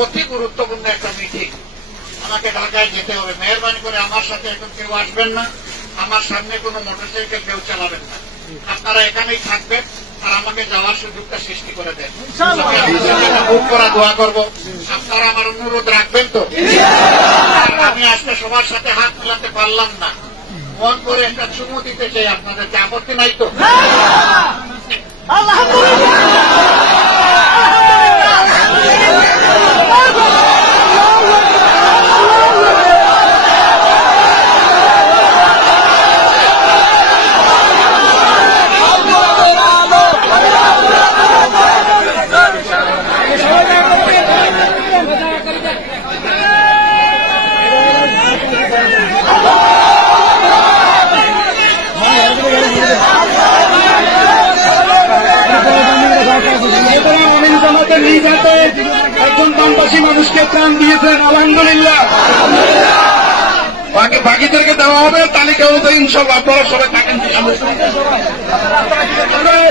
অতি গুরুত্বপূর্ণ একটা মিটিং, আমাকে ঢাকায় যেতে হবে। মেহরবানি করে আমার সাথে এখন কেউ আসবেন না, আমার সামনে কোনো মোটরসাইকেল কেউ চালাবেন না, আপনারা এখানেই থাকবেন আর আমাকে যাওয়ার সুযোগটা সৃষ্টি করে দেন। বুক করা দোয়া করব, আপনারা আমার অনুরোধ রাখবেন তো? আমি আজকে সবার সাথে হাত মেলাতে পারলাম না, মন করে একটা চুমু দিতে চাই, আপনাদেরকে আপত্তি নাই তো? একজন বামবাসী মানুষকে প্রাণ দিয়েছেন, আলহামদুলিল্লাহ। বাকিদেরকে দেওয়া হবে তালিকা অনুযায়ী, ইনশাল্লাহ আপনারা সবাই থাকেন।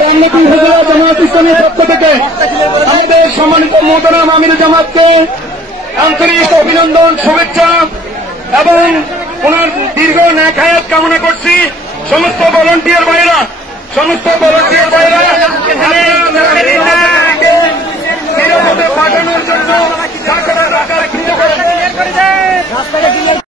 রামনগর উপজেলা জামায়াত ইসলামীর পক্ষ থেকে আমাদের সম্মানিত মোহতারাম আমির জামাতকে আন্তরিক অভিনন্দন, শুভেচ্ছা এবং ওনার দীর্ঘ নেক হায়াত কামনা করছি। সমস্ত ভলান্টিয়ার ভাইরা